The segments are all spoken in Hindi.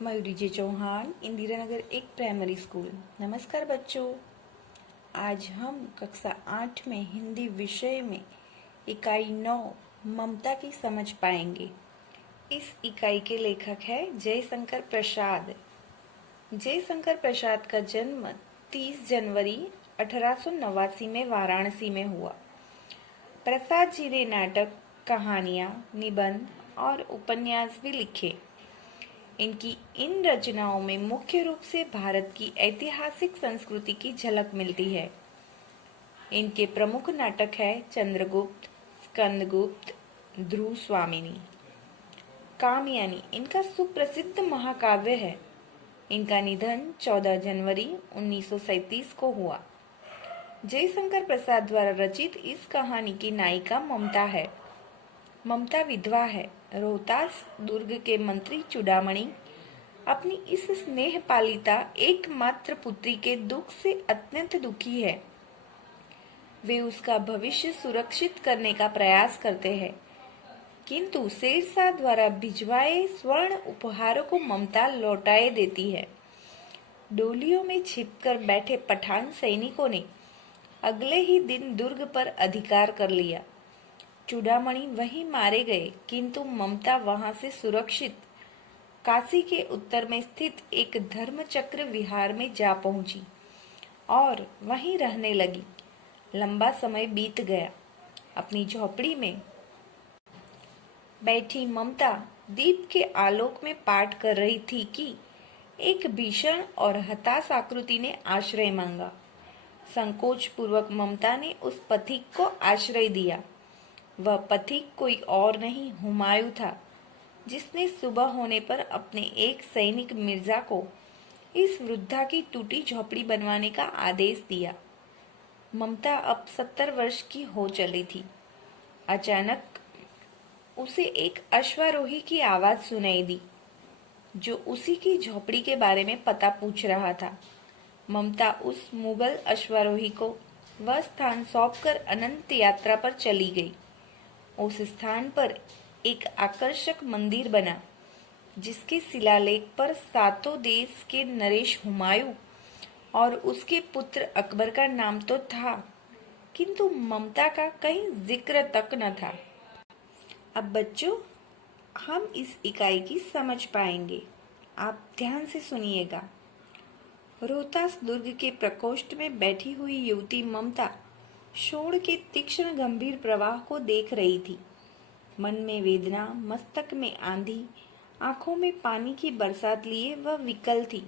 मयूरी जे चौहान, इंदिरा नगर एक प्राइमरी स्कूल। नमस्कार बच्चों, आज हम कक्षा 8 में हिंदी विषय में इकाई 9 ममता की समझ पाएंगे। इस इकाई के लेखक है जयशंकर प्रसाद। जयशंकर प्रसाद का जन्म 30 जनवरी 1889 में वाराणसी में हुआ। प्रसाद जी ने नाटक, कहानियां, निबंध और उपन्यास भी लिखे। इनकी इन रचनाओं में मुख्य रूप से भारत की ऐतिहासिक संस्कृति की झलक मिलती है। इनके प्रमुख नाटक है चंद्रगुप्त, स्कंदगुप्त, ध्रुव स्वामिनी। कामयानी इनका सुप्रसिद्ध महाकाव्य है। इनका निधन 14 जनवरी 1937 को हुआ। जयशंकर प्रसाद द्वारा रचित इस कहानी की नायिका ममता है। ममता विधवा है। रोहतास दुर्ग के मंत्री चूड़ामणि अपनी इस स्नेह पालिता एकमात्र पुत्री के दुख से अत्यंत दुखी है। वे उसका भविष्य सुरक्षित करने का प्रयास करते हैं, किंतु शेरशाह द्वारा भिजवाए स्वर्ण उपहारों को ममता लौटाए देती है। डोलियों में छिपकर बैठे पठान सैनिकों ने अगले ही दिन दुर्ग पर अधिकार कर लिया। चूड़ामणि वहीं मारे गए, किंतु ममता वहां से सुरक्षित काशी के उत्तर में स्थित एक धर्मचक्र विहार में जा पहुंची और वहीं रहने लगी। लंबा समय बीत गया। अपनी झोपड़ी में बैठी ममता दीप के आलोक में पाठ कर रही थी कि एक भीषण और हताश आकृति ने आश्रय मांगा। संकोच पूर्वक ममता ने उस पथिक को आश्रय दिया। वह पथिक कोई और नहीं, हुमायूं था, जिसने सुबह होने पर अपने एक सैनिक मिर्जा को इस वृद्धा की टूटी झोपड़ी बनवाने का आदेश दिया। ममता अब 70 वर्ष की हो चली थी। अचानक उसे एक अश्वारोही की आवाज सुनाई दी, जो उसी की झोपड़ी के बारे में पता पूछ रहा था। ममता उस मुगल अश्वारोही को वह स्थान सौंपकर अनंत यात्रा पर चली गई। उस स्थान पर एक आकर्षक मंदिर बना, जिसके शिलालेख पर सातों देश के नरेश हुमायूं और उसके पुत्र अकबर का नाम तो था, किंतु ममता का कहीं जिक्र तक न था। अब बच्चों, हम इस इकाई की समझ पाएंगे। आप ध्यान से सुनिएगा। रोहतास दुर्ग के प्रकोष्ठ में बैठी हुई युवती ममता शोण के तीक्ष्ण गंभीर प्रवाह को देख रही थी। मन में वेदना, मस्तक में आंधी, आंखों में पानी की बरसात लिए वह विकल थी।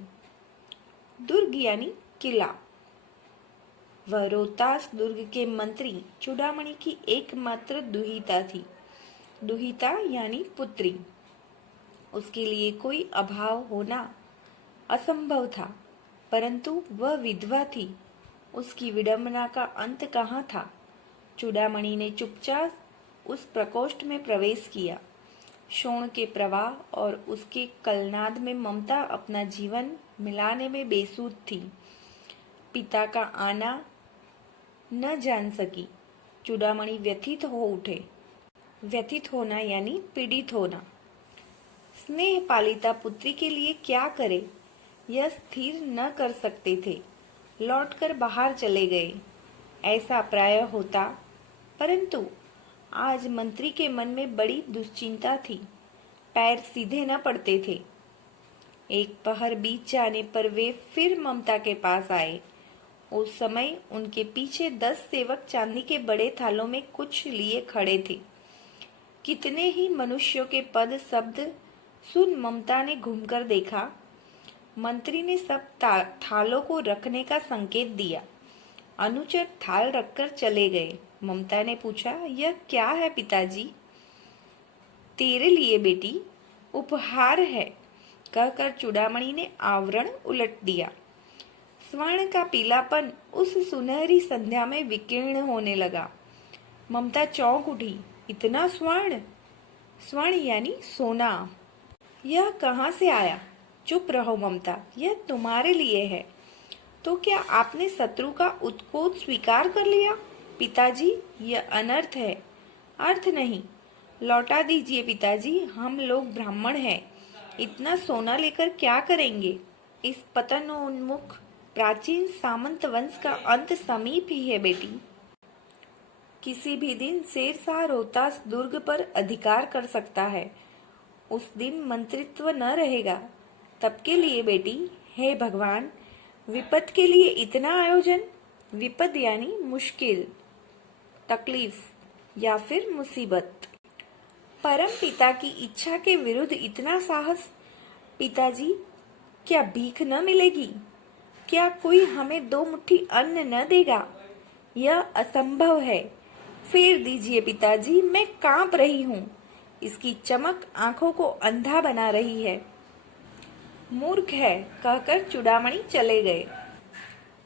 दुर्ग यानी किला। वह रोहतास दुर्ग के मंत्री चूड़ामणि की एकमात्र दुहिता थी। दुहिता यानी पुत्री। उसके लिए कोई अभाव होना असंभव था, परंतु वह विधवा थी। उसकी विडंबना का अंत कहाँ था? चूड़ामणि ने चुपचाप उस प्रकोष्ठ में प्रवेश किया। शोण के प्रवाह और उसके कलनाद में ममता अपना जीवन मिलाने में बेसुध थी। पिता का आना न जान सकी। चूड़ामणि व्यथित हो उठे। व्यथित होना यानी पीड़ित होना। स्नेह पालिता पुत्री के लिए क्या करे, यह स्थिर न कर सकते थे। लौटकर बाहर चले गए। ऐसा प्रायः होता, परंतु आज मंत्री के मन में बड़ी दुश्चिंता थी। पैर सीधे न पड़ते थे। एक पहर बीत जाने पर वे फिर ममता के पास आए। उस समय उनके पीछे 10 सेवक चांदी के बड़े थालों में कुछ लिए खड़े थे। कितने ही मनुष्यों के पद शब्द सुन ममता ने घूमकर देखा। मंत्री ने सब थालों को रखने का संकेत दिया। अनुचर थाल रखकर चले गए। ममता ने पूछा, यह क्या है पिताजी? तेरे लिए बेटी, उपहार है, कहकर चूड़ामणि ने आवरण उलट दिया। स्वर्ण का पीलापन उस सुनहरी संध्या में विकीर्ण होने लगा। ममता चौंक उठी। इतना स्वर्ण? स्वर्ण यानी सोना। यह कहाँ से आया? चुप रहो ममता, यह तुम्हारे लिए है। तो क्या आपने शत्रु का उत्कोच स्वीकार कर लिया? पिताजी, यह अनर्थ है। अर्थ नहीं, लौटा दीजिए पिताजी, हम लोग ब्राह्मण हैं। इतना सोना लेकर क्या करेंगे? इस पतनोन्मुख प्राचीन सामंत वंश का अंत समीप ही है बेटी। किसी भी दिन शेरशाह रोहतास दुर्ग पर अधिकार कर सकता है। उस दिन मंत्रित्व न रहेगा। तब के लिए बेटी, हे भगवान, विपद के लिए इतना आयोजन। विपद यानी मुश्किल, तकलीफ या फिर मुसीबत। परम पिता की इच्छा के विरुद्ध इतना साहस। पिताजी, क्या भीख न मिलेगी? क्या कोई हमें 2 मुट्ठी अन्न न देगा? यह असंभव है। फेर दीजिए पिताजी, मैं कांप रही हूँ। इसकी चमक आंखों को अंधा बना रही है। मूर्ख है, कहकर चूड़ामणि चले गए।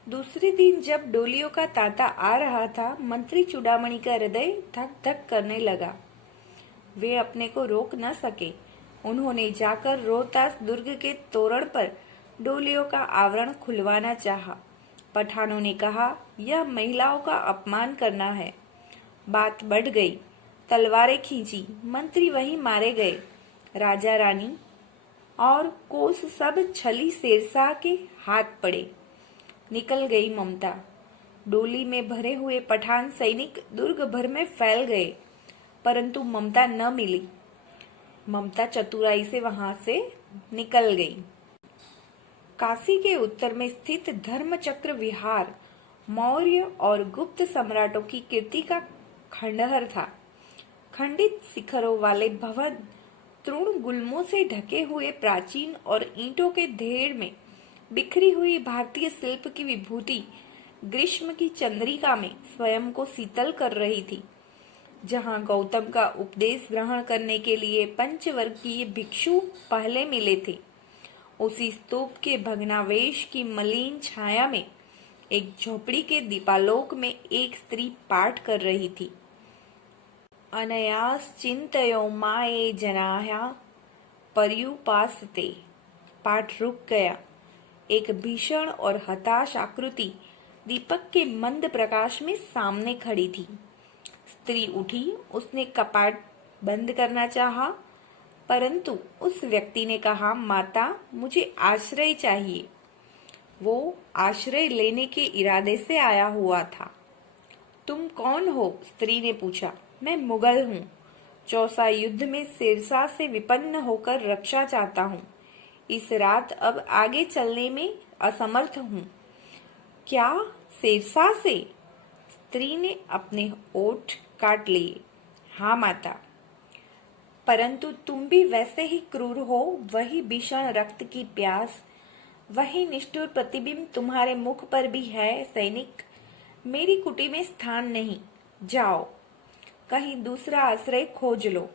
दूसरे दिन जब डोलियों का तांता आ रहा था, मंत्री चूड़ामणि का हृदय धक धक करने लगा। वे अपने को रोक न सके। उन्होंने जाकर रोहतास दुर्ग के तोरण पर डोलियों का आवरण खुलवाना चाहा। पठानों ने कहा, यह महिलाओं का अपमान करना है। बात बढ़ गई। तलवारें खींची, मंत्री वहीं मारे गए। राजा रानी और कोस सब छली शेरशाह के हाथ पड़े। निकल गई ममता। डोली में भरे हुए पठान सैनिक दुर्ग भर में फैल गए, परंतु ममता न मिली। ममता चतुराई से वहां से निकल गई। काशी के उत्तर में स्थित धर्मचक्र विहार मौर्य और गुप्त सम्राटों की कीर्ति का खंडहर था। खंडित शिखरों वाले भवन, तृण गुल्मों से ढके हुए प्राचीन और ईंटों के ढेर में बिखरी हुई भारतीय शिल्प की विभूति ग्रीष्म की चंद्रिका में स्वयं को शीतल कर रही थी। जहां गौतम का उपदेश ग्रहण करने के लिए पंचवर्गीय भिक्षु पहले मिले थे, उसी स्तूप के भग्नावशेष की मलिन छाया में एक झोपड़ी के दीपालोक में एक स्त्री पाठ कर रही थी। अनयास चिंतयो माये जनाया पर्युपासते। पाठ रुक गया। एक भीषण और हताश आकृति दीपक के मंद प्रकाश में सामने खड़ी थी। स्त्री उठी। उसने कपाट बंद करना चाहा, परंतु उस व्यक्ति ने कहा, माता, मुझे आश्रय चाहिए। वो आश्रय लेने के इरादे से आया हुआ था। तुम कौन हो? स्त्री ने पूछा। मैं मुगल हूँ। चौसा युद्ध में शेरशाह से विपन्न होकर रक्षा चाहता हूँ। इस रात अब आगे चलने में असमर्थ हूँ। क्या शेरशाह से? स्त्री ने अपने ओठ काट लिए। हाँ माता, परंतु तुम भी वैसे ही क्रूर हो। वही भीषण रक्त की प्यास, वही निष्ठुर प्रतिबिंब तुम्हारे मुख पर भी है। सैनिक, मेरी कुटी में स्थान नहीं। जाओ, कहीं दूसरा आश्रय खोज लो।